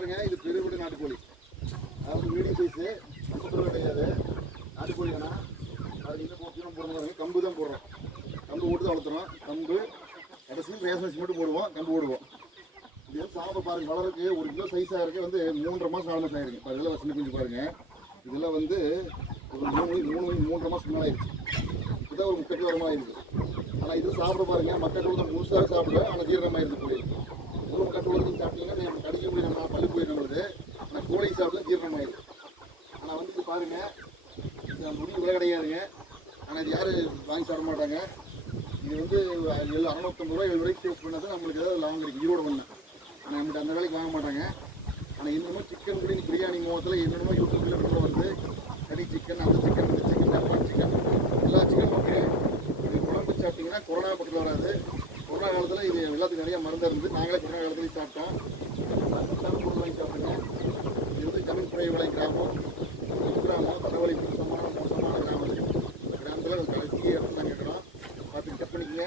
பாருங்க, இது பெருவிட நாட்டுக்கோழி. அதாவது மீடியம் சைஸு, முப்பது கிடையாது. நாட்டுக்கோழி வேணா அது இந்த போட்டியும் போடுறோம், கம்பு தான் போடுறோம். கம்பு போட்டு தான் வளர்த்துறோம். கம்பு கடைசி ரேஷன் அரிசி மட்டும் போடுவோம், கம்பு போடுவோம். இது வந்து சாப்பிட பாருங்க, வளருக்கு 1 கிலோ சைஸாக இருக்க வந்து 3.5 மாதம் 4 மாதம் ஆயிருக்கு. இப்போ இதெல்லாம் சின்ன குஞ்சு பாருங்க, இதெல்லாம் வந்து ஒரு 3.5 மாதம் மேலே ஆயிடுச்சு. இதுதான் ஒரு 30 கிலோ வரமாக இருக்குது. ஆனால் இது சாப்பிட பாருங்க, மக்கள் தான் முழுசாக சாப்பிடுவேன். ஆனால் ஜீரணமாக இருந்து கோழி ஒரு மக்கள் சாப்பிட்டீங்கன்னா நம்ம கடிக்க முடியும், நம்ம பள்ளி போயிடுறது. ஆனால் கோழி சாப்பிட்டு ஜீரணமாயிருக்கு. ஆனால் வந்து இது பாருங்க, இது முடிவு விலை கிடையாதுங்க. ஆனால் இது யாரும் வாங்கி சாப்பிட மாட்டாங்க. இது வந்து 650 ரூபா 7 ரூபாய்க்கு சேல்ஸ் பண்ணால் தான் நம்மளுக்கு ஏதாவது லாபம் கிடைக்கும். ஈரோடு பண்ணேன். ஆனால் நம்மகிட்ட அந்த வேலைக்கு வாங்க மாட்டாங்க. ஆனால் இன்னமும் சிக்கன் கூட பிரியாணி முகத்தில் என்னென்னமோ யூடியூப்ல வீடியோ வந்து கறி சிக்கன், அந்த சிக்கன், இந்த சிக்கன், டப்பான் சிக்கன், எல்லா சிக்கன் ஓகே. இது குழம்பு சாப்பிட்டீங்கன்னா கொரோனா பக்கத்தில் வராது. கொரோனா காலத்தில் இது எல்லாத்துக்கும் நிறைய மருந்து இருந்து நாங்களே கொரோனா காலத்துலேயும் சாப்பிட்டோம். பொருள் வாங்கி சாப்பிடுங்க. இது வந்து தமிழ் பிரைவலை கிராமம், தலைவலி மோசமான கிராமம். இந்த கிராமத்தில் கடைசி இடத்துல நாங்கள் இருக்கிறோம். பார்த்து செக் பண்ணிக்கங்க.